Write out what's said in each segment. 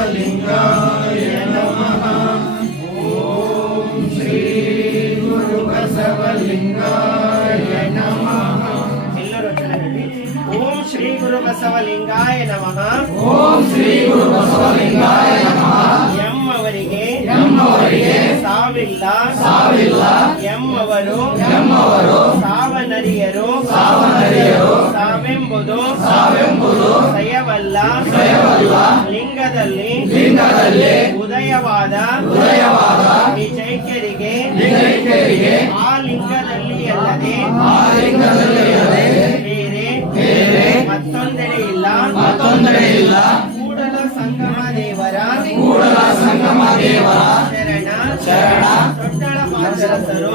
ಬಸವಲಿಂಗಾಯ ನಮಃ. ಓಂ ಶ್ರೀ ಗುರು ಬಸವಲಿಂಗಾಯ ನಮಃ. ಎಲ್ಲರೂ ಚೆನ್ನಾಗಿ ಓಂ ಶ್ರೀ ಗುರು ಬಸವಲಿಂಗಾಯ ನಮಃ ಓಂ ಶ್ರೀ ಗುರು ಬಸವಲಿಂಗಾಯ ನಮಃ ಎಮ್ಮವರಿಗೆ ನಮ್ಮವರಿಗೆ ಸಾವಿಲ್ಲ. ಸಾವಿಲ್ಲ. ಎಮ್ಮವರು. ಎಮ್ಮವರು ಸಾವನರಿಯರು ಸಾವನರಿಯರು. ಸಾವೆಂಬುದು ಸಾವೆಂಬುದು ಸಯವಲ್ಲ. ಸಯವಲ್ಲ. ಲಿಂಗದಲ್ಲಿ ಲಿಂಗದಲ್ಲಿ ಉದಯವಾದ ಉದಯವಾದ ವಿಜೈಕ್ಯರಿಗೆ ವಿಜೈಕ್ಯರಿಗೆ ಆ ಲಿಂಗದಲ್ಲಿ ಅಲ್ಲದೆ ಆ ಲಿಂಗದಲ್ಲಿ ಅಲ್ಲದೆ ಬೇರೆ ಬೇರೆ ಮತ್ತೊಂದೆಡೆ ಇಲ್ಲ. ಮತ್ತೊಂದೆಡೆ ಇಲ್ಲ. ಕೂಡಲ ಸಂಗಮ ದೇವರ ಕೂಡಲ ಸಂಗಮ ದೇವರ ಶರಣ. ಶರಣ. ದೊಡ್ಡಳ ಪಾದರಸರು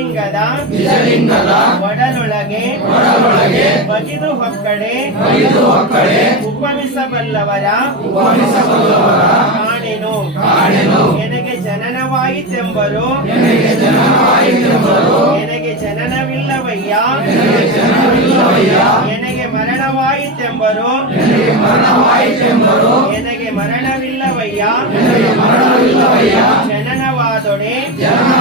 ನಿಜಲಿಂಗದ ನಿಜಲಿಂಗದ ಒಡಲೊಳಗೆ ಒಡಲೊಳಗೆ ಬಗಿದು ಹೊಕ್ಕಡೆ ಬಗಿದು ಹೊಕ್ಕಡೆ ಉಪಮಿಸಬಲ್ಲವರ ಉಪಮಿಸಬಲ್ಲವರ ಕಾಣೆನು. ಕಾಣೆನು. ಎನಗೆ ಜನನವಾಯಿತೆಂಬರು. ನನಗೆ ಜನನವಾಯಿತೆಂಬರು. ಎನಗೆ ಜನನವಿಲ್ಲವಯ್ಯ. ನನಗೆ ಜನನವಿಲ್ಲವಯ್ಯ. ಎನಗೆ ಮರಣವಾಯಿತೆಂಬರು. ನನಗೆ ಮರಣವಾಯಿತೆಂಬರು. ಎನಗೆ ಮರಣವಿಲ್ಲವಯ್ಯ. ನನಗೆ ಮರಣವಿಲ್ಲವಯ್ಯ. ಜನನವಾದೊಡೆ. ನಿಮ್ಮ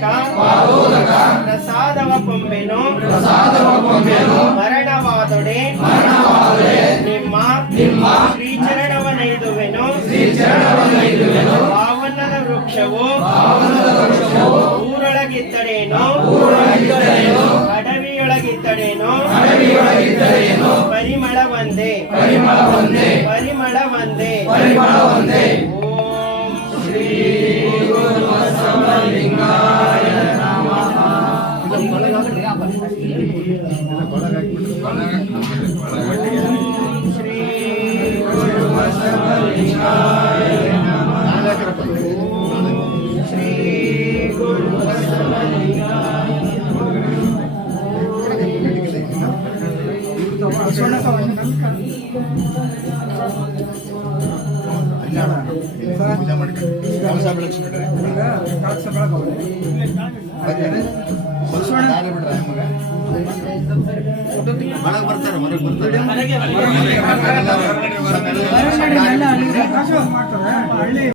ಪಾದೋದಕ ಪಾದೋದಕ ಪ್ರಸಾದವ ಕೊಂಬೆನು ಪ್ರಸಾದವ ಕೊಂಬೆನು ಮರಣವಾದೊಡೆ ಮರಣವಾದರೆ ನಿಮ್ಮ ನಿಮ್ಮ ಶ್ರೀಚರಣವನೈದುವೆನು ಶ್ರೀಚರಣವನೈದುವೆನು ಪಾವನದ ವೃಕ್ಷವು ಪಾವನದ ವೃಕ್ಷವು ಊರೊಳಗಿದ್ದರೇನು ಊರೊಳಗಿದ್ದರೇನು ಅಡವಿಯೊಳಗಿದ್ದರೇನು ಅಡವಿಯೊಳಗಿದ್ದರೇನು ಪರಿಮಳ ಒಂದೇ ಪರಿಮಳ ಒಂದೇ ಪರಿಮಳ ಒಂದೇ ಪರಿಮಳ ಒಂದೇ ಓಂ ಶ್ರೀ ಗುರು ಬಸವಲಿಂಗಾಯ ಪೂಜೆ ಮಾಡ್ಕೊಂಡು ಕಳಸ ಬೆಳಗ್ಸ್ಬಿಟ್ರೆ ಒಳಗೆ ಬರ್ತಾರೆ ಹೊರಗೆ ಬರ್ತಾರೆ. ಮನೆಗೆ ಹೊರಗೆ ಬರ್ತಾರೆ.